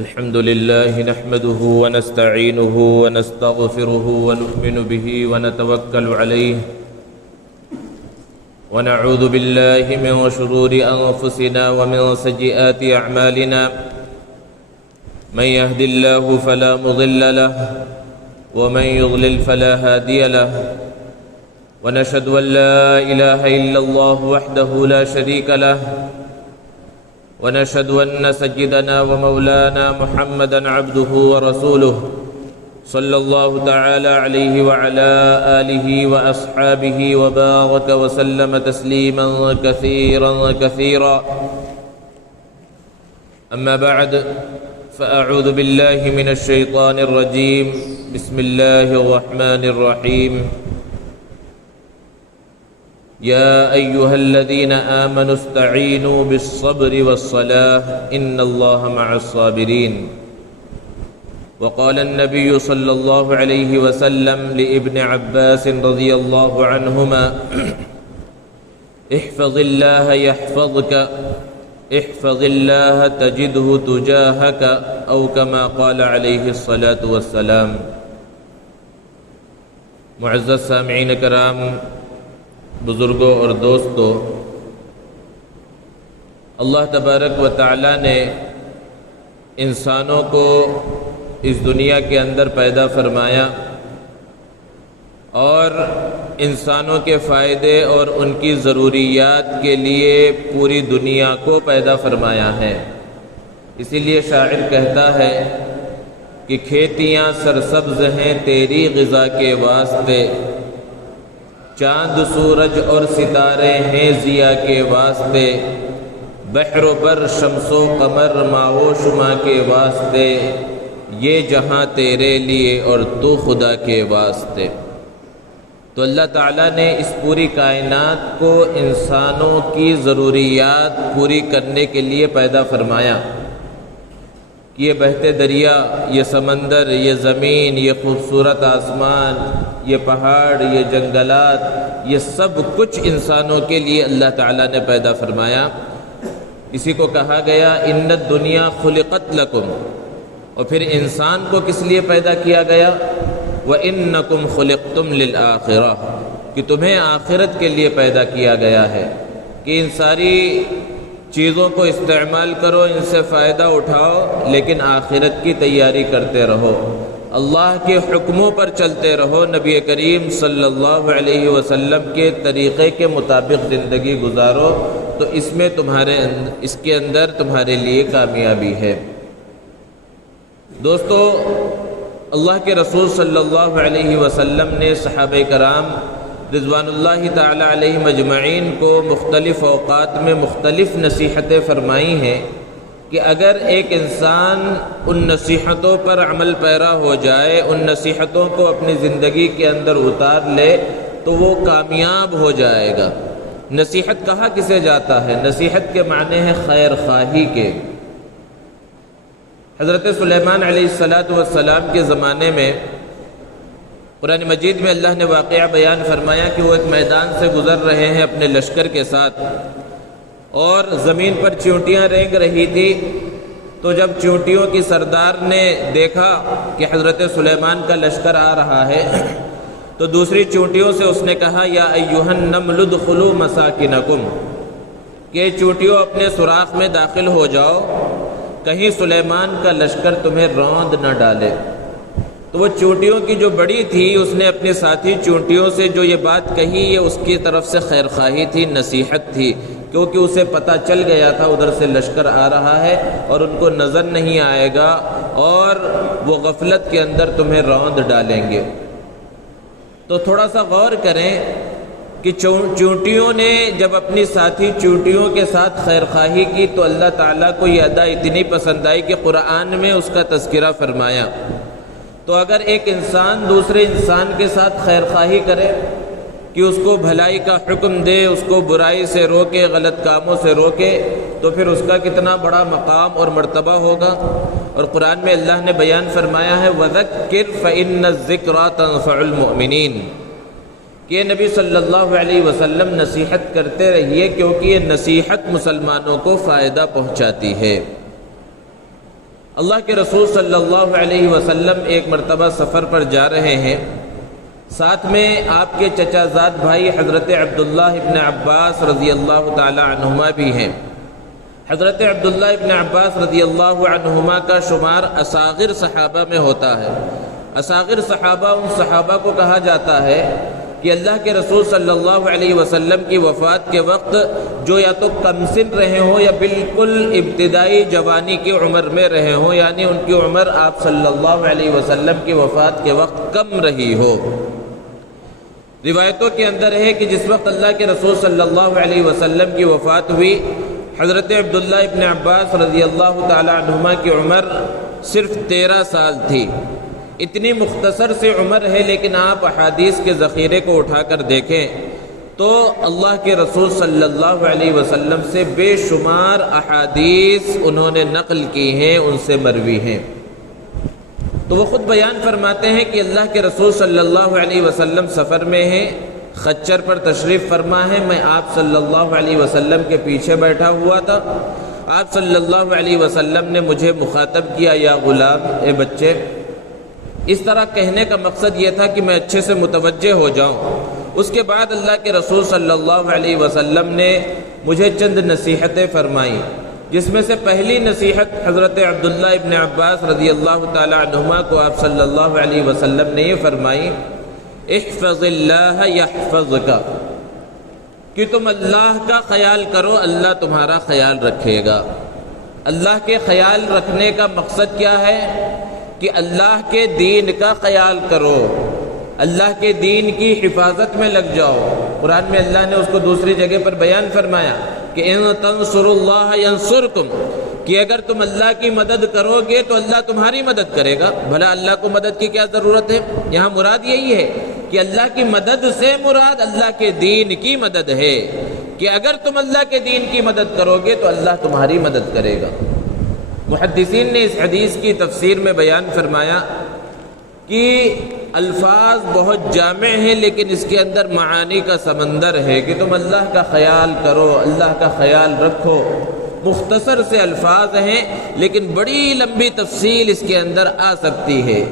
الحمد لله نحمده ونستعينه ونستغفره ونؤمن به ونتوكل عليه ونعوذ بالله من شرور أنفسنا ومن سيئات أعمالنا من يهد الله فلا مضل له ومن يضلل فلا هادي له ونشهد أن لا إله إلا الله وحده لا شريك له ونشهد أن سيدنا ومولانا محمدا عبده ورسوله صلى الله تعالى عليه وعلى آله وأصحابه وبارك وسلم تسليما كثيرا أما بعد فأعوذ بالله من الشيطان الرجيم بسم الله الرحمن الرحيم يا أيها الذين آمنوا استعينوا بالصبر والصلاة إن الله مع الصابرين وقال النبي صلى الله عليه وسلم لابن عباس رضي الله عنهما احفظ الله يحفظك احفظ الله تجده تجاهك أو كما قال عليه الصلاة والسلام۔ معزز سامعین کرام، بزرگوں اور دوستوں، اللہ تبارک و تعالی نے انسانوں کو اس دنیا کے اندر پیدا فرمایا اور انسانوں کے فائدے اور ان کی ضروریات کے لیے پوری دنیا کو پیدا فرمایا ہے۔ اسی لیے شاعر کہتا ہے کہ کھیتیاں سرسبز ہیں تیری غذا کے واسطے، چاند سورج اور ستارے ہیں ضیاء کے واسطے، بحر و بر شمس و قمر ماہ و شمع کے واسطے، یہ جہاں تیرے لیے اور تو خدا کے واسطے۔ تو اللہ تعالیٰ نے اس پوری کائنات کو انسانوں کی ضروریات پوری کرنے کے لیے پیدا فرمایا کہ یہ بہتے دریا، یہ سمندر، یہ زمین، یہ خوبصورت آسمان، یہ پہاڑ، یہ جنگلات، یہ سب کچھ انسانوں کے لیے اللہ تعالیٰ نے پیدا فرمایا۔ اسی کو کہا گیا ان الدنیا خلقت لکم، اور پھر انسان کو کس لیے پیدا کیا گیا؟ وَإِنَّكُمْ خُلِقْتُمْ لِلْآخِرَةِ، کہ تمہیں آخرت کے لیے پیدا کیا گیا ہے کہ ان ساری چیزوں کو استعمال کرو، ان سے فائدہ اٹھاؤ، لیکن آخرت کی تیاری کرتے رہو، اللہ کے حکموں پر چلتے رہو، نبی کریم صلی اللہ علیہ وسلم کے طریقے کے مطابق زندگی گزارو، تو اس کے اندر تمہارے لیے کامیابی ہے۔ دوستو، اللہ کے رسول صلی اللہ علیہ وسلم نے صحابہ کرام رضوان اللہ تعالی علیہم اجمعین کو مختلف اوقات میں مختلف نصیحتیں فرمائی ہیں کہ اگر ایک انسان ان نصیحتوں پر عمل پیرا ہو جائے، ان نصیحتوں کو اپنی زندگی کے اندر اتار لے تو وہ کامیاب ہو جائے گا۔ نصیحت کہا کسے جاتا ہے؟ نصیحت کے معنی ہے خیر خواہی کے۔ حضرت سلیمان علیہ السلام کے زمانے میں قرآن مجید میں اللہ نے واقعہ بیان فرمایا کہ وہ ایک میدان سے گزر رہے ہیں اپنے لشکر کے ساتھ، اور زمین پر چیونٹیاں رینگ رہی تھی، تو جب چیونٹیوں کی سردار نے دیکھا کہ حضرت سلیمان کا لشکر آ رہا ہے تو دوسری چیونٹیوں سے اس نے کہا یا ایھا النمل ادخلوا مساکنکم، کہ چیونٹیوں اپنے سوراخ میں داخل ہو جاؤ، کہیں سلیمان کا لشکر تمہیں روند نہ ڈالے۔ تو وہ چیونٹیوں کی جو بڑی تھی، اس نے اپنے ساتھی چیونٹیوں سے جو یہ بات کہی، یہ اس کی طرف سے خیر خواہی تھی، نصیحت تھی، کیونکہ اسے پتہ چل گیا تھا ادھر سے لشکر آ رہا ہے اور ان کو نظر نہیں آئے گا اور وہ غفلت کے اندر تمہیں روند ڈالیں گے۔ تو تھوڑا سا غور کریں کہ چیونٹیوں نے جب اپنی ساتھی چیونٹیوں کے ساتھ خیر خواہی کی تو اللہ تعالیٰ کو یہ ادا اتنی پسند آئی کہ قرآن میں اس کا تذکرہ فرمایا۔ تو اگر ایک انسان دوسرے انسان کے ساتھ خیر خواہی کرے کہ اس کو بھلائی کا حکم دے، اس کو برائی سے روکے، غلط کاموں سے روکے، تو پھر اس کا کتنا بڑا مقام اور مرتبہ ہوگا۔ اور قرآن میں اللہ نے بیان فرمایا ہے وَذَكِّرْ فَإِنَّ الذِّكْرَىٰ تَنفَعُ الْمُؤْمِنِينَ، کہ نبی صلی اللہ علیہ وسلم نصیحت کرتے رہیے، کیونکہ یہ نصیحت مسلمانوں کو فائدہ پہنچاتی ہے۔ اللہ کے رسول صلی اللہ علیہ وسلم ایک مرتبہ سفر پر جا رہے ہیں، ساتھ میں آپ کے چچا زاد بھائی حضرت عبداللہ ابن عباس رضی اللہ تعالی عنہما بھی ہیں۔ حضرت عبداللہ ابن عباس رضی اللہ عنہما کا شمار اصاغر صحابہ میں ہوتا ہے۔ اصاغر صحابہ ان صحابہ کو کہا جاتا ہے کہ اللہ کے رسول صلی اللہ علیہ وسلم کی وفات کے وقت جو یا تو کم سن رہے ہوں یا بالکل ابتدائی جوانی کی عمر میں رہے ہوں، یعنی ان کی عمر آپ صلی اللہ علیہ وسلم کی وفات کے وقت کم رہی ہو۔ روایتوں کے اندر ہے کہ جس وقت اللہ کے رسول صلی اللہ علیہ وسلم کی وفات ہوئی، حضرت عبداللہ ابن عباس رضی اللہ تعالی عنہما کی عمر صرف 13 سال تھی۔ اتنی مختصر سی عمر ہے، لیکن آپ احادیث کے ذخیرے کو اٹھا کر دیکھیں تو اللہ کے رسول صلی اللہ علیہ وسلم سے بے شمار احادیث انہوں نے نقل کی ہیں، ان سے مروی ہیں۔ تو وہ خود بیان فرماتے ہیں کہ اللہ کے رسول صلی اللہ علیہ وسلم سفر میں ہیں، خچر پر تشریف فرما ہے، میں آپ صلی اللہ علیہ وسلم کے پیچھے بیٹھا ہوا تھا۔ آپ صلی اللہ علیہ وسلم نے مجھے مخاطب کیا، یا غلام، اے بچے۔ اس طرح کہنے کا مقصد یہ تھا کہ میں اچھے سے متوجہ ہو جاؤں۔ اس کے بعد اللہ کے رسول صلی اللہ علیہ وسلم نے مجھے چند نصیحتیں فرمائیں، جس میں سے پہلی نصیحت حضرت عبداللہ ابن عباس رضی اللہ تعالی عنہما کو آپ صلی اللہ علیہ وسلم نے یہ فرمائی، احفظ اللہ یحفظک، کہ تم اللہ کا خیال کرو، اللہ تمہارا خیال رکھے گا۔ اللہ کے خیال رکھنے کا مقصد کیا ہے؟ کہ اللہ کے دین کا خیال کرو، اللہ کے دین کی حفاظت میں لگ جاؤ۔ قرآن میں اللہ نے اس کو دوسری جگہ پر بیان فرمایا کہ ان تنصروا اللہ ینصرکم، کہ اگر تم اللہ کی مدد کرو گے تو اللہ تمہاری مدد کرے گا۔ بھلا اللہ کو مدد کی کیا ضرورت ہے؟ یہاں مراد یہی ہے کہ اللہ کی مدد سے مراد اللہ کے دین کی مدد ہے، کہ اگر تم اللہ کے دین کی مدد کرو گے تو اللہ تمہاری مدد کرے گا۔ محدثین نے اس حدیث کی تفسیر میں بیان فرمایا کہ الفاظ بہت جامع ہیں، لیکن اس کے اندر معانی کا سمندر ہے کہ تم اللہ کا خیال کرو، اللہ کا خیال رکھو۔ مختصر سے الفاظ ہیں، لیکن بڑی لمبی تفصیل اس کے اندر آ سکتی ہے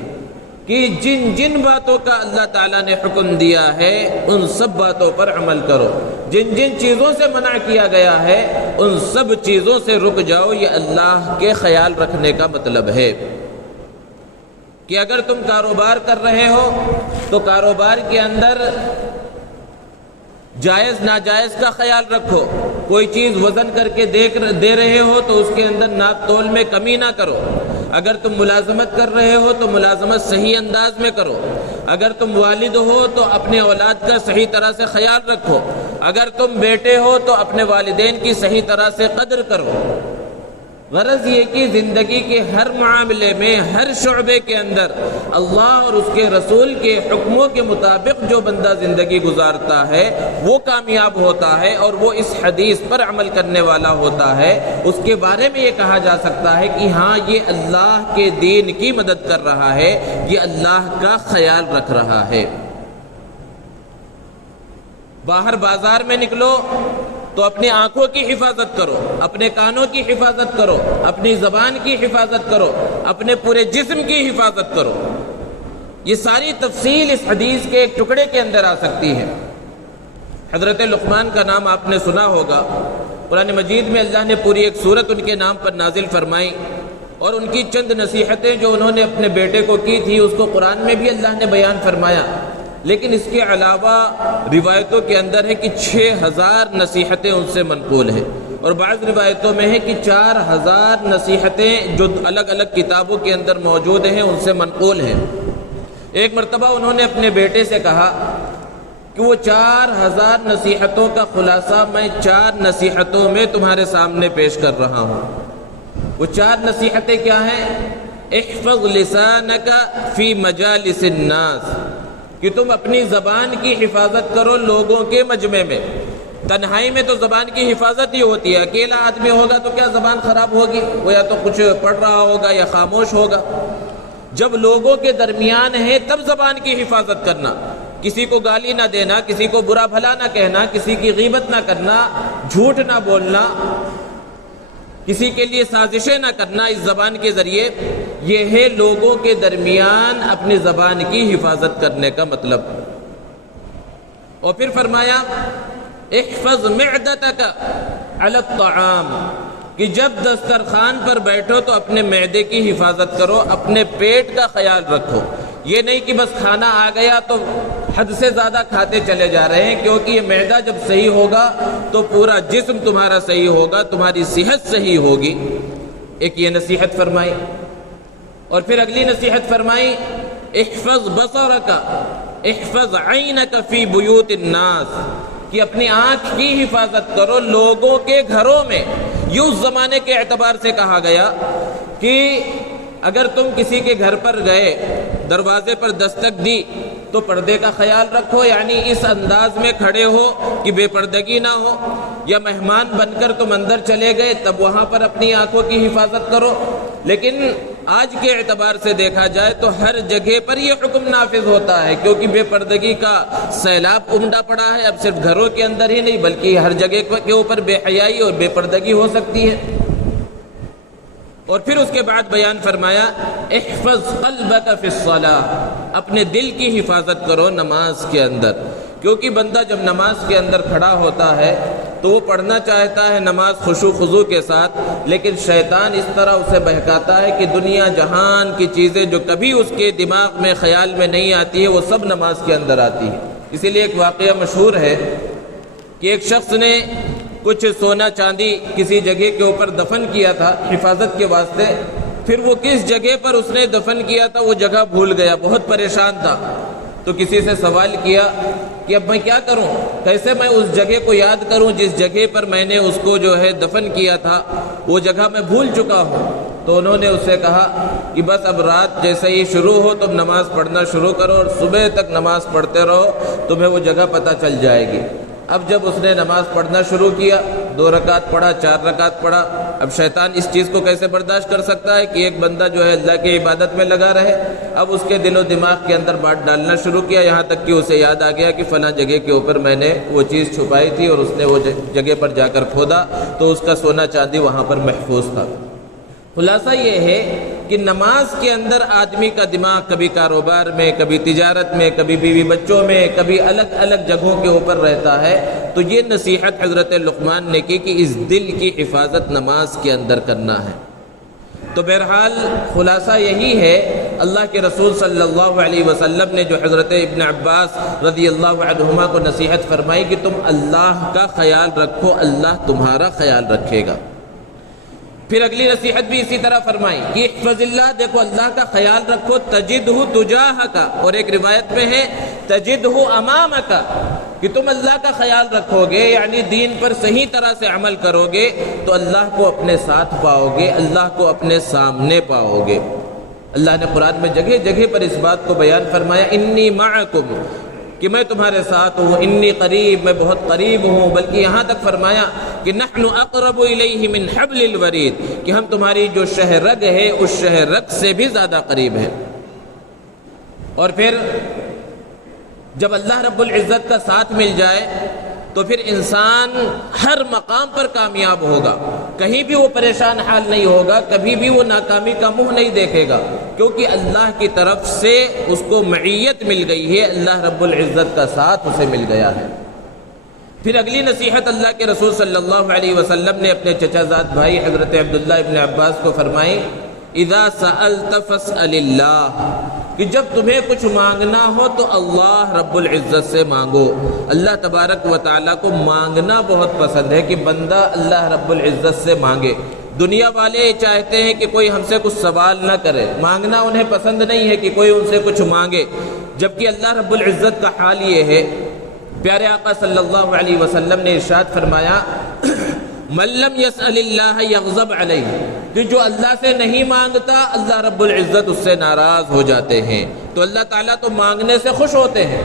کہ جن جن باتوں کا اللہ تعالیٰ نے حکم دیا ہے ان سب باتوں پر عمل کرو، جن جن چیزوں سے منع کیا گیا ہے ان سب چیزوں سے رک جاؤ۔ یہ اللہ کے خیال رکھنے کا مطلب ہے کہ اگر تم کاروبار کر رہے ہو تو کاروبار کے اندر جائز ناجائز کا خیال رکھو۔ کوئی چیز وزن کر کے دے رہے ہو تو اس کے اندر ناپ تول میں کمی نہ کرو۔ اگر تم ملازمت کر رہے ہو تو ملازمت صحیح انداز میں کرو۔ اگر تم والد ہو تو اپنے اولاد کا صحیح طرح سے خیال رکھو۔ اگر تم بیٹے ہو تو اپنے والدین کی صحیح طرح سے قدر کرو۔ غرض یہ کہ زندگی کے ہر معاملے میں، ہر شعبے کے اندر اللہ اور اس کے رسول کے حکموں کے مطابق جو بندہ زندگی گزارتا ہے وہ کامیاب ہوتا ہے، اور وہ اس حدیث پر عمل کرنے والا ہوتا ہے۔ اس کے بارے میں یہ کہا جا سکتا ہے کہ ہاں، یہ اللہ کے دین کی مدد کر رہا ہے، یہ اللہ کا خیال رکھ رہا ہے۔ باہر بازار میں نکلو تو اپنی آنکھوں کی حفاظت کرو، اپنے کانوں کی حفاظت کرو، اپنی زبان کی حفاظت کرو، اپنے پورے جسم کی حفاظت کرو۔ یہ ساری تفصیل اس حدیث کے ایک ٹکڑے کے اندر آ سکتی ہے۔ حضرت لقمان کا نام آپ نے سنا ہوگا۔ قرآن مجید میں اللہ نے پوری ایک سورت ان کے نام پر نازل فرمائی، اور ان کی چند نصیحتیں جو انہوں نے اپنے بیٹے کو کی تھی اس کو قرآن میں بھی اللہ نے بیان فرمایا۔ لیکن اس کے علاوہ روایتوں کے اندر ہے کہ 6000 نصیحتیں ان سے منقول ہیں، اور بعض روایتوں میں ہے کہ 4000 نصیحتیں جو الگ الگ کتابوں کے اندر موجود ہیں ان سے منقول ہیں۔ ایک مرتبہ انہوں نے اپنے بیٹے سے کہا کہ وہ 4000 نصیحتوں کا خلاصہ میں 4 نصیحتوں میں تمہارے سامنے پیش کر رہا ہوں۔ وہ 4 نصیحتیں کیا ہیں؟ احفظ لسانک فی مجالس الناس، کہ تم اپنی زبان کی حفاظت کرو لوگوں کے مجمع میں۔ تنہائی میں تو زبان کی حفاظت ہی ہوتی ہے، اکیلا آدمی ہوگا تو کیا زبان خراب ہوگی؟ وہ یا تو کچھ پڑھ رہا ہوگا یا خاموش ہوگا۔ جب لوگوں کے درمیان ہے تب زبان کی حفاظت کرنا، کسی کو گالی نہ دینا، کسی کو برا بھلا نہ کہنا، کسی کی غیبت نہ کرنا، جھوٹ نہ بولنا۔ کسی کے لیے سازشیں نہ کرنا اس زبان کے ذریعے، یہ ہے لوگوں کے درمیان اپنی زبان کی حفاظت کرنے کا مطلب۔ اور پھر فرمایا احفظ معدتک علی الطعام، کہ جب دسترخوان پر بیٹھو تو اپنے معدے کی حفاظت کرو، اپنے پیٹ کا خیال رکھو۔ یہ نہیں کہ بس کھانا آ گیا تو حد سے زیادہ کھاتے چلے جا رہے ہیں، کیونکہ یہ معدہ جب صحیح ہوگا تو پورا جسم تمہارا صحیح ہوگا، تمہاری صحت صحیح ہوگی۔ ایک یہ نصیحت فرمائی، اور پھر اگلی نصیحت فرمائی احفظ بصرک احفظ عینک فی بیوت الناس، کہ اپنی آنکھ کی حفاظت کرو لوگوں کے گھروں میں۔ یہ اس زمانے کے اعتبار سے کہا گیا کہ اگر تم کسی کے گھر پر گئے، دروازے پر دستک دی تو پردے کا خیال رکھو، یعنی اس انداز میں کھڑے ہو کہ بے پردگی نہ ہو، یا مہمان بن کر تم اندر چلے گئے تب وہاں پر اپنی آنکھوں کی حفاظت کرو۔ لیکن آج کے اعتبار سے دیکھا جائے تو ہر جگہ پر یہ حکم نافذ ہوتا ہے، کیونکہ بے پردگی کا سیلاب عمدہ پڑا ہے۔ اب صرف گھروں کے اندر ہی نہیں بلکہ ہر جگہ کے اوپر بے حیائی اور بے پردگی ہو سکتی ہے۔ اور پھر اس کے بعد بیان فرمایا احفظ قلبک فی الصلاۃ، اپنے دل کی حفاظت کرو نماز کے اندر، کیونکہ بندہ جب نماز کے اندر کھڑا ہوتا ہے تو وہ پڑھنا چاہتا ہے نماز خشوع خضوع کے ساتھ، لیکن شیطان اس طرح اسے بہکاتا ہے کہ دنیا جہان کی چیزیں جو کبھی اس کے دماغ میں خیال میں نہیں آتی ہے وہ سب نماز کے اندر آتی ہے۔ اسی لیے ایک واقعہ مشہور ہے کہ ایک شخص نے کچھ سونا چاندی کسی جگہ کے اوپر دفن کیا تھا حفاظت کے واسطے، پھر وہ کس جگہ پر اس نے دفن کیا تھا وہ جگہ بھول گیا، بہت پریشان تھا۔ تو کسی سے سوال کیا کہ اب میں کیا کروں، کیسے میں اس جگہ کو یاد کروں جس جگہ پر میں نے اس کو جو ہے دفن کیا تھا، وہ جگہ میں بھول چکا ہوں۔ تو انہوں نے اس سے کہا کہ بس اب رات جیسے ہی شروع ہو تم نماز پڑھنا شروع کرو اور صبح تک نماز پڑھتے رہو، تمہیں وہ جگہ پتہ چل جائے گی۔ اب جب اس نے نماز پڑھنا شروع کیا، 2 رکعت پڑھا، 4 رکعت پڑھا، اب شیطان اس چیز کو کیسے برداشت کر سکتا ہے کہ ایک بندہ جو ہے اللہ کی عبادت میں لگا رہے۔ اب اس کے دل و دماغ کے اندر بات ڈالنا شروع کیا، یہاں تک کہ اسے یاد آ گیا کہ فلاں جگہ کے اوپر میں نے وہ چیز چھپائی تھی، اور اس نے وہ جگہ پر جا کر کھودا تو اس کا سونا چاندی وہاں پر محفوظ تھا۔ خلاصہ یہ ہے کہ نماز کے اندر آدمی کا دماغ کبھی کاروبار میں، کبھی تجارت میں، کبھی بیوی بچوں میں، کبھی الگ الگ جگہوں کے اوپر رہتا ہے۔ تو یہ نصیحت حضرت لقمان نے کی کہ اس دل کی حفاظت نماز کے اندر کرنا ہے۔ تو بہرحال خلاصہ یہی ہے، اللہ کے رسول صلی اللہ علیہ وسلم نے جو حضرت ابن عباس رضی اللہ عنہما کو نصیحت فرمائی کہ تم اللہ کا خیال رکھو، اللہ تمہارا خیال رکھے گا۔ پھر اگلی نصیحت بھی اسی طرح فرمائی کہ احفظ اللہ، دیکھو اللہ کا خیال رکھو، تجدہ تجاہک، اور ایک روایت میں ہے تجدہ امامک، کہ تم اللہ کا خیال رکھو گے یعنی دین پر صحیح طرح سے عمل کرو گے تو اللہ کو اپنے ساتھ پاؤ گے، اللہ کو اپنے سامنے پاؤ گے۔ اللہ نے قرآن میں جگہ جگہ پر اس بات کو بیان فرمایا انی معکم، کہ میں تمہارے ساتھ ہوں، انی قریب، میں بہت قریب ہوں، بلکہ یہاں تک فرمایا کہ نحن اقرب الیہ من حبل الورید، کہ ہم تمہاری جو شہ رگ ہے اس شہ رگ سے بھی زیادہ قریب ہے۔ اور پھر جب اللہ رب العزت کا ساتھ مل جائے تو پھر انسان ہر مقام پر کامیاب ہوگا، کہیں بھی وہ پریشان حال نہیں ہوگا، کبھی بھی وہ ناکامی کا منہ نہیں دیکھے گا، کیونکہ اللہ کی طرف سے اس کو معیت مل گئی ہے، اللہ رب العزت کا ساتھ اسے مل گیا ہے۔ پھر اگلی نصیحت اللہ کے رسول صلی اللہ علیہ وسلم نے اپنے چچا زاد بھائی حضرت عبداللہ ابن عباس کو فرمائی اذا سألت فاسأل اللہ، کہ جب تمہیں کچھ مانگنا ہو تو اللہ رب العزت سے مانگو۔ اللہ تبارک و تعالیٰ کو مانگنا بہت پسند ہے کہ بندہ اللہ رب العزت سے مانگے۔ دنیا والے چاہتے ہیں کہ کوئی ہم سے کچھ سوال نہ کرے، مانگنا انہیں پسند نہیں ہے کہ کوئی ان سے کچھ مانگے، جبکہ اللہ رب العزت کا حال یہ ہے۔ پیارے آقا صلی اللہ علیہ وسلم نے ارشاد فرمایا من لم يسأل اللہ یغضب علیہ، کہ جو اللہ سے نہیں مانگتا اللہ رب العزت اس سے ناراض ہو جاتے ہیں۔ تو اللہ تعالیٰ تو مانگنے سے خوش ہوتے ہیں،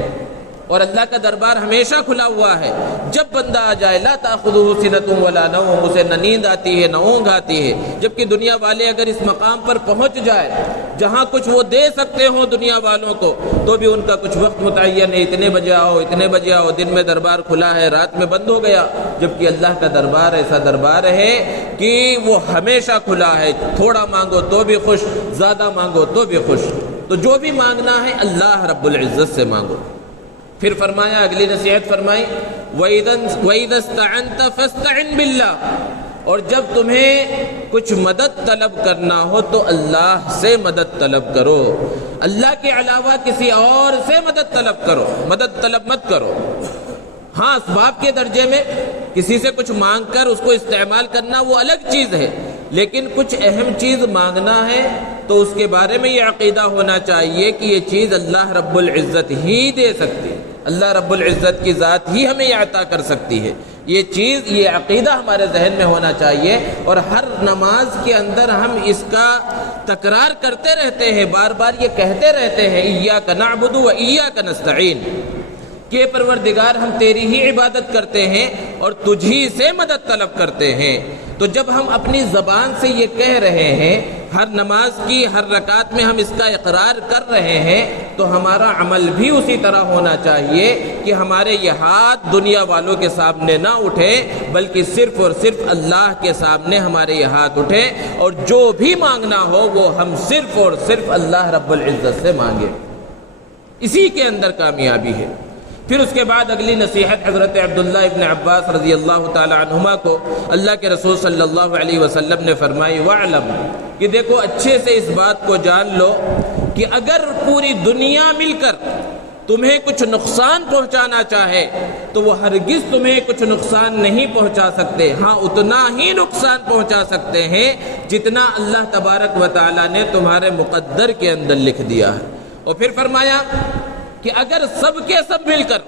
اور اللہ کا دربار ہمیشہ کھلا ہوا ہے. جب بندہ آ جائے لا تأخذہ سنۃ ولا نوم، اسے نہ نیند آتی ہے نہ اونگ آتی ہے. جبکہ دنیا والے اگر اس مقام پر پہنچ جائے جہاں کچھ وہ دے سکتے ہوں دنیا والوں کو، تو بھی ان کا کچھ وقت متعین ہے، اتنے بجے آؤ اتنے بجے آؤ، دن میں دربار کھلا ہے رات میں بند ہو گیا. جبکہ اللہ کا دربار ایسا دربار ہے کہ وہ ہمیشہ کھلا ہے. تھوڑا مانگو تو بھی خوش، زیادہ مانگو تو بھی خوش. تو جو بھی مانگنا ہے اللہ رب العزت سے مانگو. پھر فرمایا، اگلی نصیحت فرمائی وَإِذَا اسْتَعَنْتَ فَاسْتَعِنْ بِاللَّهِ، اور جب تمہیں کچھ مدد طلب کرنا ہو تو اللہ سے مدد طلب کرو. اللہ کے علاوہ کسی اور سے مدد طلب کرو، مدد طلب مت کرو. ہاں اسباب کے درجے میں کسی سے کچھ مانگ کر اس کو استعمال کرنا وہ الگ چیز ہے، لیکن کچھ اہم چیز مانگنا ہے تو اس کے بارے میں یہ عقیدہ ہونا چاہیے کہ یہ چیز اللہ رب العزت ہی دے سکتی ہے، اللہ رب العزت کی ذات ہی ہمیں یہ عطا کر سکتی ہے. یہ چیز، یہ عقیدہ ہمارے ذہن میں ہونا چاہیے. اور ہر نماز کے اندر ہم اس کا تکرار کرتے رہتے ہیں، بار بار یہ کہتے رہتے ہیں ایاک نعبد و ایاک نستعین، کہ پروردگار ہم تیری ہی عبادت کرتے ہیں اور تجھی سے مدد طلب کرتے ہیں. تو جب ہم اپنی زبان سے یہ کہہ رہے ہیں، ہر نماز کی ہر رکعت میں ہم اس کا اقرار کر رہے ہیں، تو ہمارا عمل بھی اسی طرح ہونا چاہیے کہ ہمارے یہ ہاتھ دنیا والوں کے سامنے نہ اٹھے، بلکہ صرف اور صرف اللہ کے سامنے ہمارے یہ ہاتھ اٹھے، اور جو بھی مانگنا ہو وہ ہم صرف اور صرف اللہ رب العزت سے مانگے. اسی کے اندر کامیابی ہے. پھر اس کے بعد اگلی نصیحت حضرت عبداللہ ابن عباس رضی اللہ تعالی عنہما کو اللہ کے رسول صلی اللہ علیہ وسلم نے فرمائی وَاعْلَمْ، کہ دیکھو اچھے سے اس بات کو جان لو کہ اگر پوری دنیا مل کر تمہیں کچھ نقصان پہنچانا چاہے تو وہ ہرگز تمہیں کچھ نقصان نہیں پہنچا سکتے. ہاں اتنا ہی نقصان پہنچا سکتے ہیں جتنا اللہ تبارک و تعالی نے تمہارے مقدر کے اندر لکھ دیا ہے. اور پھر فرمایا کہ اگر سب کے سب مل کر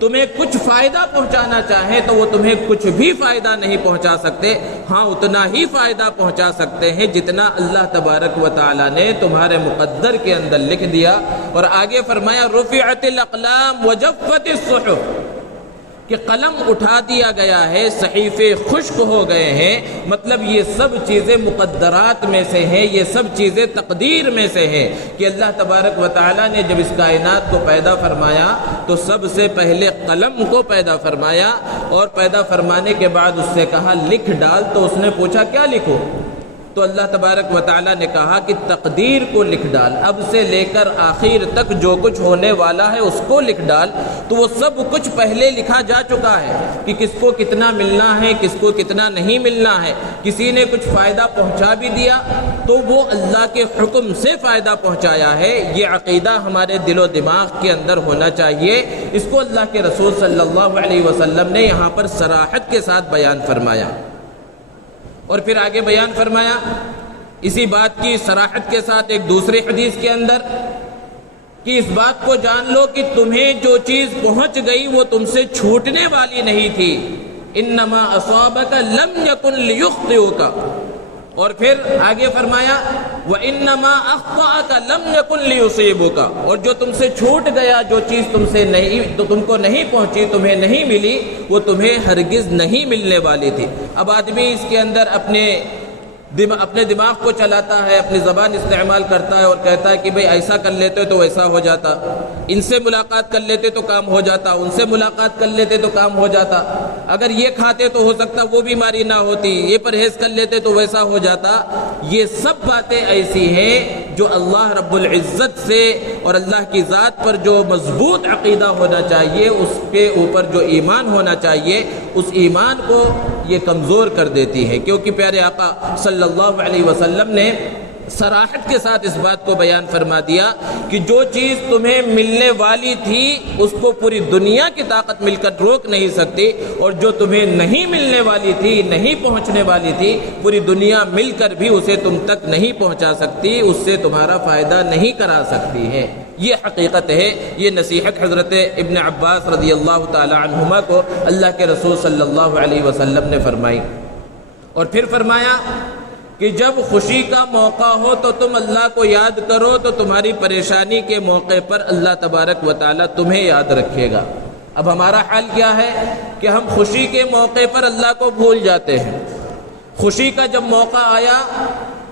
تمہیں کچھ فائدہ پہنچانا چاہیں تو وہ تمہیں کچھ بھی فائدہ نہیں پہنچا سکتے. ہاں اتنا ہی فائدہ پہنچا سکتے ہیں جتنا اللہ تبارک و تعالی نے تمہارے مقدر کے اندر لکھ دیا. اور آگے فرمایا رفعت الاقلام وجفت الصحف، کہ قلم اٹھا دیا گیا ہے، صحیفے خشک ہو گئے ہیں. مطلب یہ سب چیزیں مقدرات میں سے ہیں، یہ سب چیزیں تقدیر میں سے ہیں کہ اللہ تبارک و تعالی نے جب اس کائنات کو پیدا فرمایا تو سب سے پہلے قلم کو پیدا فرمایا، اور پیدا فرمانے کے بعد اس سے کہا لکھ ڈال. تو اس نے پوچھا کیا لکھوں؟ تو اللہ تبارک و تعالی نے کہا کہ تقدیر کو لکھ ڈال، اب سے لے کر آخر تک جو کچھ ہونے والا ہے اس کو لکھ ڈال. تو وہ سب کچھ پہلے لکھا جا چکا ہے کہ کس کو کتنا ملنا ہے، کس کو کتنا نہیں ملنا ہے. کسی نے کچھ فائدہ پہنچا بھی دیا تو وہ اللہ کے حکم سے فائدہ پہنچایا ہے. یہ عقیدہ ہمارے دل و دماغ کے اندر ہونا چاہیے. اس کو اللہ کے رسول صلی اللہ علیہ وسلم نے یہاں پر صراحت کے ساتھ بیان فرمایا. اور پھر آگے بیان فرمایا اسی بات کی صراحت کے ساتھ ایک دوسری حدیث کے اندر کہ اس بات کو جان لو کہ تمہیں جو چیز پہنچ گئی وہ تم سے چھوٹنے والی نہیں تھی. انما اصابک لم یکن لیخطئک. اور پھر آگے فرمایا وانما اخطأک لم یکن لیصیبک. اور جو تم سے چھوٹ گیا، جو چیز تم سے نہیں، تو تم کو نہیں پہنچی، تمہیں نہیں ملی، وہ تمہیں ہرگز نہیں ملنے والی تھی. اب آدمی اس کے اندر اپنے دماغ کو چلاتا ہے، اپنی زبان استعمال کرتا ہے اور کہتا ہے کہ بھئی ایسا کر لیتے تو ویسا ہو جاتا، ان سے ملاقات کر لیتے تو کام ہو جاتا، ان سے ملاقات کر لیتے تو کام ہو جاتا، اگر یہ کھاتے تو ہو سکتا وہ بیماری نہ ہوتی، یہ پرہیز کر لیتے تو ویسا ہو جاتا. یہ سب باتیں ایسی ہیں جو اللہ رب العزت سے اور اللہ کی ذات پر جو مضبوط عقیدہ ہونا چاہیے، اس کے اوپر جو ایمان ہونا چاہیے، اس ایمان کو یہ کمزور کر دیتی ہے. کیونکہ پیارے آقا صلی اللہ علیہ وسلم نے صراحت کے ساتھ اس بات کو بیان فرما دیا کہ جو چیز تمہیں ملنے والی تھی اس کو پوری دنیا کی طاقت مل کر روک نہیں سکتی، اور جو تمہیں نہیں ملنے والی تھی، نہیں پہنچنے والی تھی، پوری دنیا مل کر بھی اسے تم تک نہیں پہنچا سکتی، اس سے تمہارا فائدہ نہیں کرا سکتی ہے. یہ حقیقت ہے. یہ نصیحت حضرت ابن عباس رضی اللہ تعالی عنہما کو اللہ کے رسول صلی اللہ علیہ وسلم نے فرمائی. اور پھر فرمایا کہ جب خوشی کا موقع ہو تو تم اللہ کو یاد کرو تو تمہاری پریشانی کے موقع پر اللہ تبارک و تعالیٰ تمہیں یاد رکھے گا۔ اب ہمارا حال کیا ہے کہ ہم خوشی کے موقع پر اللہ کو بھول جاتے ہیں۔ خوشی کا جب موقع آیا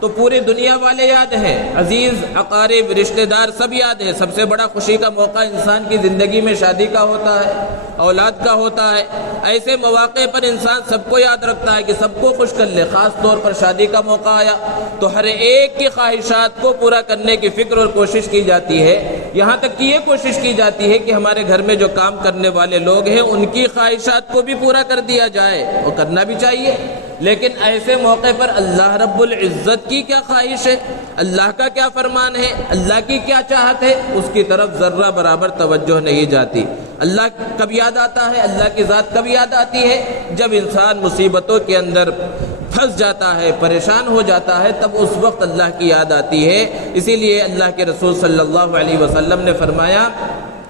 تو پوری دنیا والے یاد ہیں، عزیز اقارب رشتہ دار سب یاد ہیں۔ سب سے بڑا خوشی کا موقع انسان کی زندگی میں شادی کا ہوتا ہے، اولاد کا ہوتا ہے۔ ایسے مواقع پر انسان سب کو یاد رکھتا ہے کہ سب کو خوش کر لے۔ خاص طور پر شادی کا موقع آیا تو ہر ایک کی خواہشات کو پورا کرنے کی فکر اور کوشش کی جاتی ہے، یہاں تک کہ یہ کوشش کی جاتی ہے کہ ہمارے گھر میں جو کام کرنے والے لوگ ہیں ان کی خواہشات کو بھی پورا کر دیا جائے، اور کرنا بھی چاہیے۔ لیکن ایسے موقع پر اللہ رب العزت کی کیا خواہش ہے، اللہ کا کیا فرمان ہے، اللہ کی کیا چاہت ہے، اس کی طرف ذرہ برابر توجہ نہیں جاتی۔ اللہ کب یاد آتا ہے، اللہ کی ذات کب یاد آتی ہے؟ جب انسان مصیبتوں کے اندر پھنس جاتا ہے، پریشان ہو جاتا ہے، تب اس وقت اللہ کی یاد آتی ہے۔ اسی لیے اللہ کے رسول صلی اللہ علیہ وسلم نے فرمایا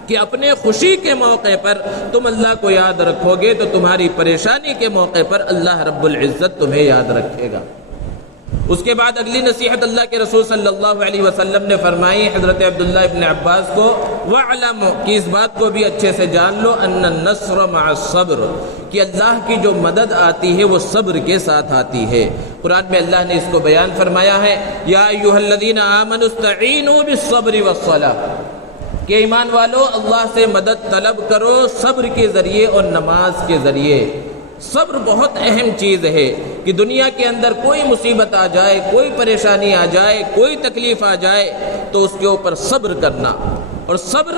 کہ اپنے خوشی کے موقع پر تم اللہ کو یاد رکھو گے تو تمہاری پریشانی کے موقع پر اللہ رب العزت تمہیں یاد رکھے گا۔ اس کے بعد اگلی نصیحت اللہ کے رسول صلی اللہ علیہ وسلم نے فرمائی حضرت عبداللہ ابن عباس کو، وَعْلَمْ کہ اس بات کو بھی اچھے سے جان لو، أَنَّ النَّصْرَ مَعَ الصَّبْرِ کہ اللہ کی جو مدد آتی ہے وہ صبر کے ساتھ آتی ہے۔ قرآن میں اللہ نے اس کو بیان فرمایا ہے، یا ایھا الذین آمنوا استعینوا بالصبر والصلاۃ کہ ایمان والو اللہ سے مدد طلب کرو صبر کے ذریعے اور نماز کے ذریعے۔ صبر بہت اہم چیز ہے کہ دنیا کے اندر کوئی مصیبت آ جائے، کوئی پریشانی آ جائے، کوئی تکلیف آ جائے تو اس کے اوپر صبر کرنا۔ اور صبر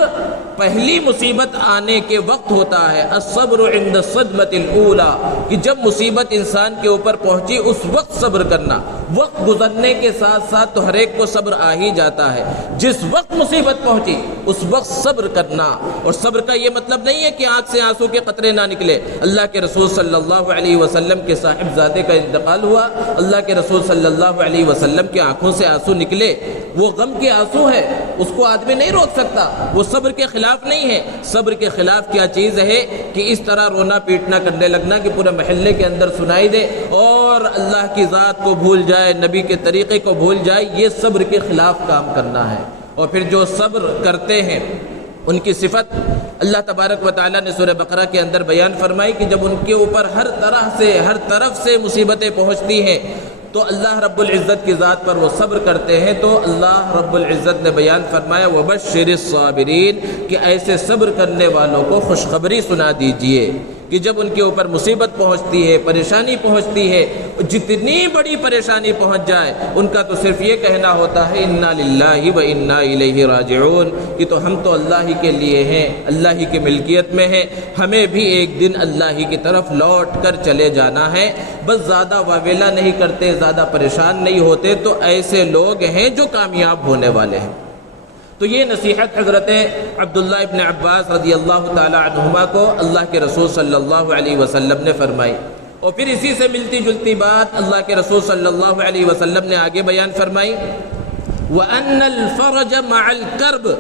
پہلی مصیبت آنے کے وقت ہوتا ہے، الصبر عند الصدمۃ الاولی کہ جب مصیبت انسان کے اوپر پہنچی اس وقت صبر کرنا۔ وقت گزرنے کے ساتھ ساتھ تو ہر ایک کو صبر آ ہی جاتا ہے، جس وقت مصیبت پہنچی اس وقت صبر کرنا۔ اور صبر کا یہ مطلب نہیں ہے کہ آنکھ سے آنسو کے قطرے نہ نکلے۔ اللہ کے رسول صلی اللہ علیہ وسلم کے صاحبزادے کا انتقال ہوا، اللہ کے رسول صلی اللہ علیہ وسلم کی آنکھوں سے آنسو نکلے، وہ غم کے آنسو ہے، اس کو آدمی نہیں روک سکتا، وہ صبر کے خلاف نہیں ہے۔ صبر کے خلاف کیا چیز ہے کہ اس طرح رونا پیٹنا کرنے لگنا کہ پورے محلے کے اندر سنائی دے اور اللہ کی ذات کو بھول جائے، نبی کے طریقے کو بھول جائے، یہ صبر کے خلاف کام کرنا ہے۔ اور پھر جو صبر کرتے ہیں ان کی صفت اللہ تبارک و تعالیٰ نے سورہ بقرہ کے اندر بیان فرمائی کہ جب ان کے اوپر ہر طرف سے مصیبتیں پہنچتی ہیں تو اللہ رب العزت کی ذات پر وہ صبر کرتے ہیں، تو اللہ رب العزت نے بیان فرمایا وَبَشِّرِ الصَّابِرِينَ کہ ایسے صبر کرنے والوں کو خوشخبری سنا دیجئے کہ جب ان کے اوپر مصیبت پہنچتی ہے، پریشانی پہنچتی ہے، جتنی بڑی پریشانی پہنچ جائے ان کا تو صرف یہ کہنا ہوتا ہے اِنَّا لِلَّهِ وَإِنَّا إِلَيْهِ رَاجِعُونَ کہ تو ہم تو اللہ ہی کے لیے ہیں، اللہ ہی کی ملکیت میں ہیں، ہمیں بھی ایک دن اللہ ہی کی طرف لوٹ کر چلے جانا ہے۔ بس زیادہ واویلا نہیں کرتے، زیادہ پریشان نہیں ہوتے، تو ایسے لوگ ہیں جو کامیاب ہونے والے ہیں۔ تو یہ نصیحت حضرت عبداللہ ابن عباس رضی اللہ تعالی عنہما کو اللہ کے رسول صلی اللہ علیہ وسلم نے فرمائی۔ اور پھر اسی سے ملتی جلتی بات اللہ کے رسول صلی اللہ علیہ وسلم نے آگے بیان فرمائی، وَأَنَّ الْفَرَجَ مَعَ الْكَرْبِ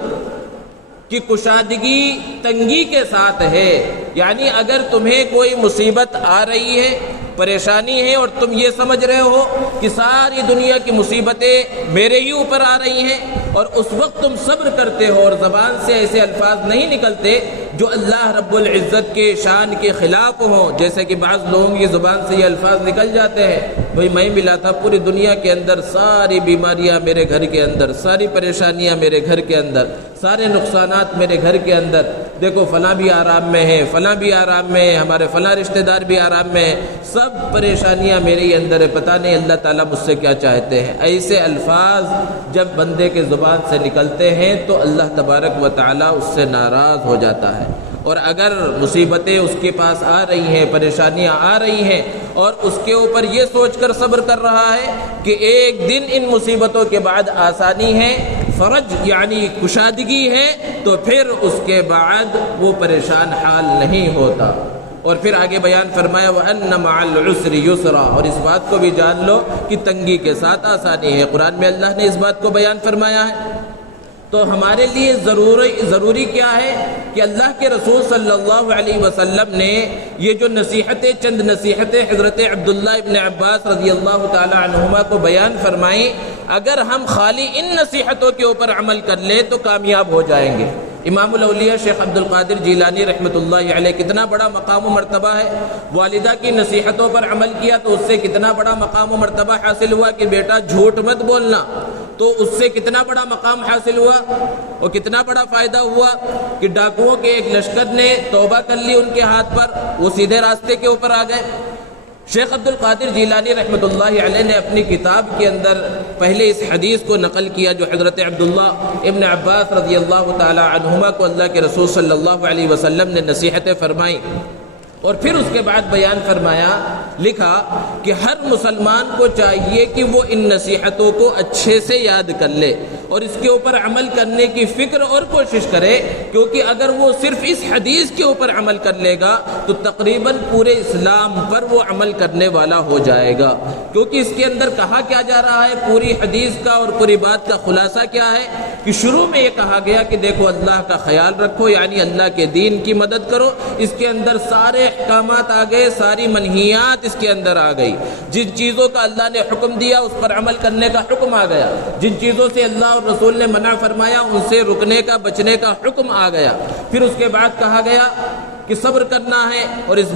کہ کشادگی تنگی کے ساتھ ہے، یعنی اگر تمہیں کوئی مصیبت آ رہی ہے، پریشانی ہے اور تم یہ سمجھ رہے ہو کہ ساری دنیا کی مصیبتیں میرے ہی اوپر آ رہی ہیں اور اس وقت تم صبر کرتے ہو اور زبان سے ایسے الفاظ نہیں نکلتے جو اللہ رب العزت کے شان کے خلاف ہوں، جیسے کہ بعض لوگوں کی زبان سے یہ الفاظ نکل جاتے ہیں، بھئی میں ملا تھا پوری دنیا کے اندر ساری بیماریاں میرے گھر کے اندر، ساری پریشانیاں میرے گھر کے اندر، سارے نقصانات میرے گھر کے اندر، دیکھو فلاں بھی آرام میں ہے، فلاں بھی آرام میں ہے، ہمارے فلاں رشتہ دار بھی آرام میں ہے، سب پریشانیاں میرے ہی اندر ہے، پتہ نہیں اللہ تعالیٰ مجھ سے کیا چاہتے ہیں۔ ایسے الفاظ جب بندے کے زبان سے نکلتے ہیں تو اللہ تبارک و تعالیٰ اس سے ناراض ہو جاتا ہے۔ اور اگر مصیبتیں اس کے پاس آ رہی ہیں، پریشانیاں آ رہی ہیں اور اس کے اوپر یہ سوچ کر صبر کر رہا ہے کہ ایک دن ان مصیبتوں کے بعد آسانی ہے، فرج یعنی کشادگی ہے، تو پھر اس کے بعد وہ پریشان حال نہیں ہوتا۔ اور پھر آگے بیان فرمایا وَأَنَّ مَعَ الْعُسْرِ يُسْرًا اور اس بات کو بھی جان لو کہ تنگی کے ساتھ آسانی ہے۔ قرآن میں اللہ نے اس بات کو بیان فرمایا ہے تو ہمارے لیے ضروری کیا ہے کہ اللہ کے رسول صلی اللہ علیہ وسلم نے یہ جو چند نصیحتیں حضرت عبداللہ ابن عباس رضی اللہ تعالی عنہما کو بیان فرمائیں، اگر ہم خالی ان نصیحتوں کے اوپر عمل کر لیں تو کامیاب ہو جائیں گے۔ امام الاولیاء شیخ عبد القادر جیلانی رحمۃ اللہ علیہ کتنا بڑا مقام و مرتبہ ہے، والدہ کی نصیحتوں پر عمل کیا تو اس سے کتنا بڑا مقام و مرتبہ حاصل ہوا کہ بیٹا جھوٹ مت بولنا، تو اس سے کتنا بڑا مقام حاصل ہوا اور کتنا بڑا فائدہ ہوا کہ ڈاکوؤں کے ایک لشکر نے توبہ کر لی ان کے ہاتھ پر، وہ سیدھے راستے کے اوپر آ گئے۔ شیخ عبد القادر جیلانی رحمۃ اللہ علیہ نے اپنی کتاب کے اندر پہلے اس حدیث کو نقل کیا جو حضرت عبداللہ ابن عباس رضی اللہ تعالی عنہما کو اللہ کے رسول صلی اللہ علیہ وسلم نے نصیحتیں فرمائیں، اور پھر اس کے بعد بیان فرمایا، لکھا کہ ہر مسلمان کو چاہیے کہ وہ ان نصیحتوں کو اچھے سے یاد کر لے اور اس کے اوپر عمل کرنے کی فکر اور کوشش کرے، کیونکہ اگر وہ صرف اس حدیث کے اوپر عمل کر لے گا تو تقریباً پورے اسلام پر وہ عمل کرنے والا ہو جائے گا، کیونکہ اس کے اندر کہا کیا جا رہا ہے، پوری حدیث کا اور پوری بات کا خلاصہ کیا ہے کہ شروع میں یہ کہا گیا کہ دیکھو اللہ کا خیال رکھو، یعنی اللہ کے دین کی مدد کرو۔ اس کے اندر سارے احکامات آ گئے، ساری منہیات اس کے اندر آ گئی، جن چیزوں کا اللہ نے حکم دیا اس پر عمل کرنے کا حکم آ گیا، جن چیزوں سے اللہ اور رسول نے منع فرمایا ان سے رکنے کا بچنے کا حکم آ گیا۔ پھر اس کے بعد کہا گیا کہ صبر کرنا ہے اور اس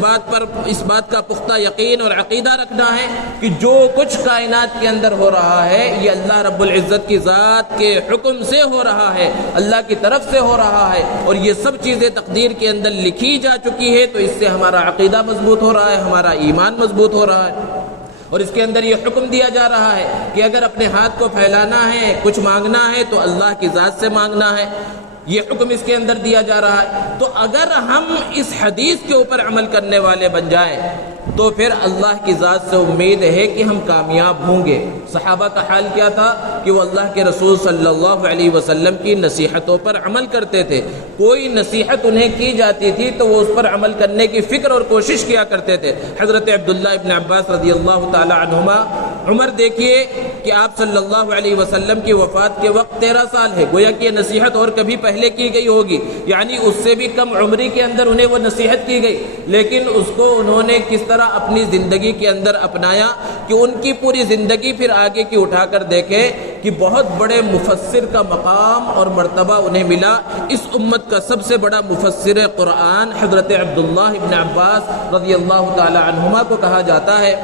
بات کا پختہ یقین اور عقیدہ رکھنا ہے کہ جو کچھ کائنات کے اندر ہو رہا ہے یہ اللہ رب العزت کی ذات کے حکم سے ہو رہا ہے، اللہ کی طرف سے ہو رہا ہے، اور یہ سب چیزیں تقدیر کے اندر لکھی جا چکی ہے، تو اس سے ہمارا عقیدہ مضبوط ہو رہا ہے، ہمارا ایمان مضبوط ہو رہا ہے۔ اور اس کے اندر یہ حکم دیا جا رہا ہے کہ اگر اپنے ہاتھ کو پھیلانا ہے، کچھ مانگنا ہے تو اللہ کی ذات سے مانگنا ہے، یہ حکم اس کے اندر دیا جا رہا ہے۔ تو اگر ہم اس حدیث کے اوپر عمل کرنے والے بن جائیں تو پھر اللہ کی ذات سے امید ہے کہ ہم کامیاب ہوں گے۔ صحابہ کا حال کیا تھا کہ وہ اللہ کے رسول صلی اللہ علیہ وسلم کی نصیحتوں پر عمل کرتے تھے، کوئی نصیحت انہیں کی جاتی تھی تو وہ اس پر عمل کرنے کی فکر اور کوشش کیا کرتے تھے۔ حضرت عبداللہ ابن عباس رضی اللہ تعالی عنہما، عمر دیکھیے کہ آپ صلی اللہ علیہ وسلم کی وفات کے وقت 13 سال ہے، گویا کہ یہ نصیحت اور کبھی پہلے کی گئی ہوگی، یعنی اس سے بھی کم عمری کے اندر انہیں وہ نصیحت کی گئی، لیکن اس کو انہوں نے کس طرح اپنی زندگی کے اندر اپنایا کہ ان کی پوری زندگی پھر آگے کی اٹھا کر دیکھیں کہ بہت بڑے مفسر کا مقام اور مرتبہ انہیں ملا۔ اس امت کا سب سے بڑا مفسر قرآن حضرت عبداللہ ابن عباس رضی اللہ تعالی عنہما کو کہا جاتا ہے،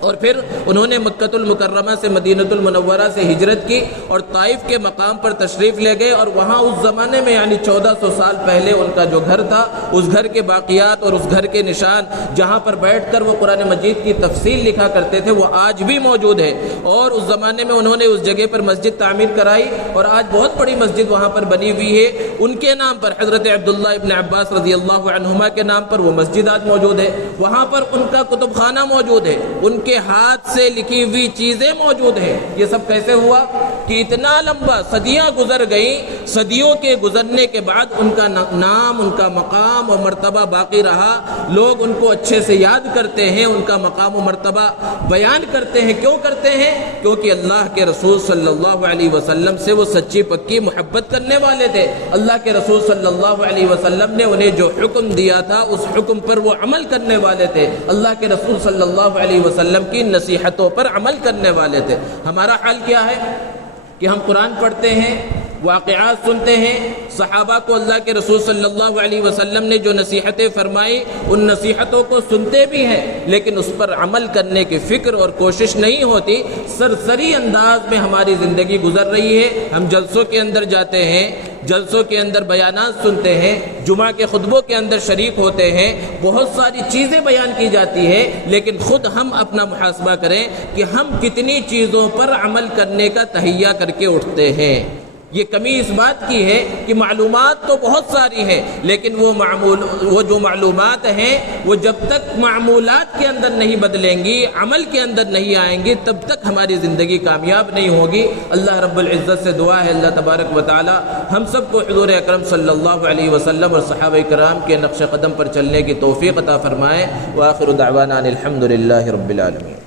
اور پھر انہوں نے مکۃ المکرمہ سے مدینۃ المنورہ سے ہجرت کی اور طائف کے مقام پر تشریف لے گئے، اور وہاں اس زمانے میں یعنی 1400 سال پہلے ان کا جو گھر تھا اس گھر کے باقیات اور اس گھر کے نشان جہاں پر بیٹھ کر وہ قرآن مجید کی تفصیل لکھا کرتے تھے وہ آج بھی موجود ہے، اور اس زمانے میں انہوں نے اس جگہ پر مسجد تعمیر کرائی اور آج بہت بڑی مسجد وہاں پر بنی ہوئی ہے، ان کے نام پر حضرت عبداللہ ابن عباس رضی اللہ عنہما کے نام پر وہ مسجد آج موجود ہے، وہاں پر ان کا کتب خانہ موجود ہے، ان کے ہاتھ سے لکھی ہوئی چیزیں موجود ہیں۔ یہ سب کیسے ہوا کہ اتنا لمبا صدیاں گزر گئیں، صدیوں کے گزرنے کے بعد ان کا نام، ان کا مقام و مرتبہ باقی رہا، لوگ ان کو اچھے سے یاد کرتے ہیں، ان کا مقام و مرتبہ بیان کرتے ہیں۔ کیوں کرتے ہیں؟ کیونکہ اللہ کے رسول صلی اللہ علیہ وسلم سے وہ سچی پکی محبت کرنے والے تھے، اللہ کے رسول صلی اللہ علیہ وسلم نے انہیں جو حکم دیا تھا اس حکم پر وہ عمل کرنے والے تھے، اللہ کے رسول صلی اللہ علیہ وسلم کی نصیحتوں پر عمل کرنے والے تھے۔ ہمارا حال کیا ہے کہ ہم قرآن پڑھتے ہیں، واقعات سنتے ہیں، صحابہ کو اللہ کے رسول صلی اللہ علیہ وسلم نے جو نصیحتیں فرمائی ان نصیحتوں کو سنتے بھی ہیں، لیکن اس پر عمل کرنے کی فکر اور کوشش نہیں ہوتی، سرسری انداز میں ہماری زندگی گزر رہی ہے۔ ہم جلسوں کے اندر جاتے ہیں، جلسوں کے اندر بیانات سنتے ہیں، جمعہ کے خطبوں کے اندر شریک ہوتے ہیں، بہت ساری چیزیں بیان کی جاتی ہے، لیکن خود ہم اپنا محاسبہ کریں کہ ہم کتنی چیزوں پر عمل کرنے کا تہیہ کر کے اٹھتے ہیں۔ یہ کمی اس بات کی ہے کہ معلومات تو بہت ساری ہیں، لیکن وہ جو معلومات ہیں وہ جب تک معمولات کے اندر نہیں بدلیں گی، عمل کے اندر نہیں آئیں گی، تب تک ہماری زندگی کامیاب نہیں ہوگی۔ اللہ رب العزت سے دعا ہے اللہ تبارک و تعالی ہم سب کو حضور اکرم صلی اللہ علیہ وسلم اور صحابہ کرام کے نقش قدم پر چلنے کی توفیق عطا فرمائے۔ وآخر دعوانا الحمد للہ رب العالمین۔